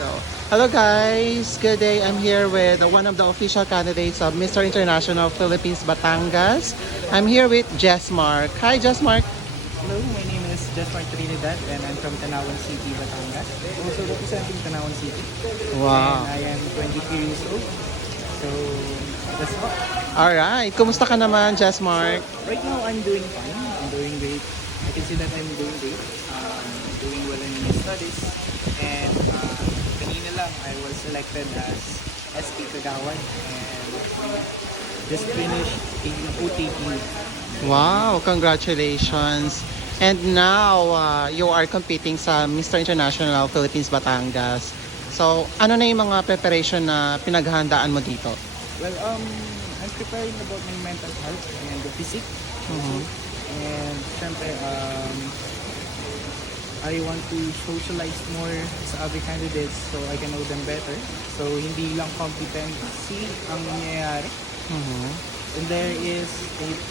So, hello guys! Good day. I'm here with one of the official candidates of Mr. International Philippines Batangas. I'm here with Jess Mark. Hi Jess Mark. Hello, my name is Jesmar Trinidad and I'm from Tanawan City, Batangas. Also representing Tanawan City. Wow. And I am 23 years old. So, that's all. Alright. Kumusta ka naman Jess Mark? Right now, I'm doing fine. I'm doing great. I can see that I'm doing great. Doing well in my studies. And kanina lang, I was selected as SP Kagawan and just finished taking OTP. Wow, congratulations. And now, you are competing sa Mr. International Philippines Batangas. So, ano na yung mga preparation na pinaghahandaan mo dito? Well, I'm preparing about my mental health and the physique. And syempre, I want to socialize more sa other candidates so I can know them better. So, hindi lang competency ang nangyayari. And there is,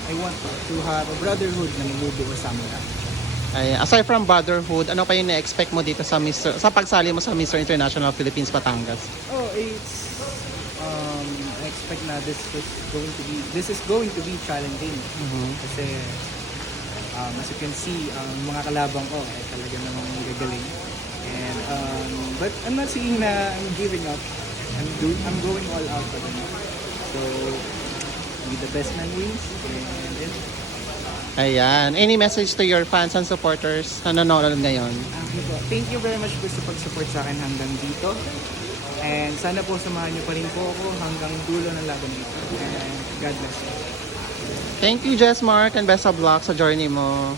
I want to have a brotherhood na namubuo sa amin. Ay, aside from brotherhood, ano pa yung na-expect mo dito sa sa pagsali mo sa Mr. International Philippines Batangas? Oh, it's I expect na this is going to be challenging. Kasi as you can see, ang mga kalabang ko ay talaga namang gagaling. And but I'm not saying na I'm giving up. I'm going all out for them. So be the best man wins and then Ayan. Any message to your fans and supporters na nanonood ngayon? thank you very much po sa pag-support sa akin hanggang dito. And sana po samahan niyo pa rin po ako hanggang dulo ng laban nito. And God bless you. Thank you, Jess Mark, and best of luck sa journey mo.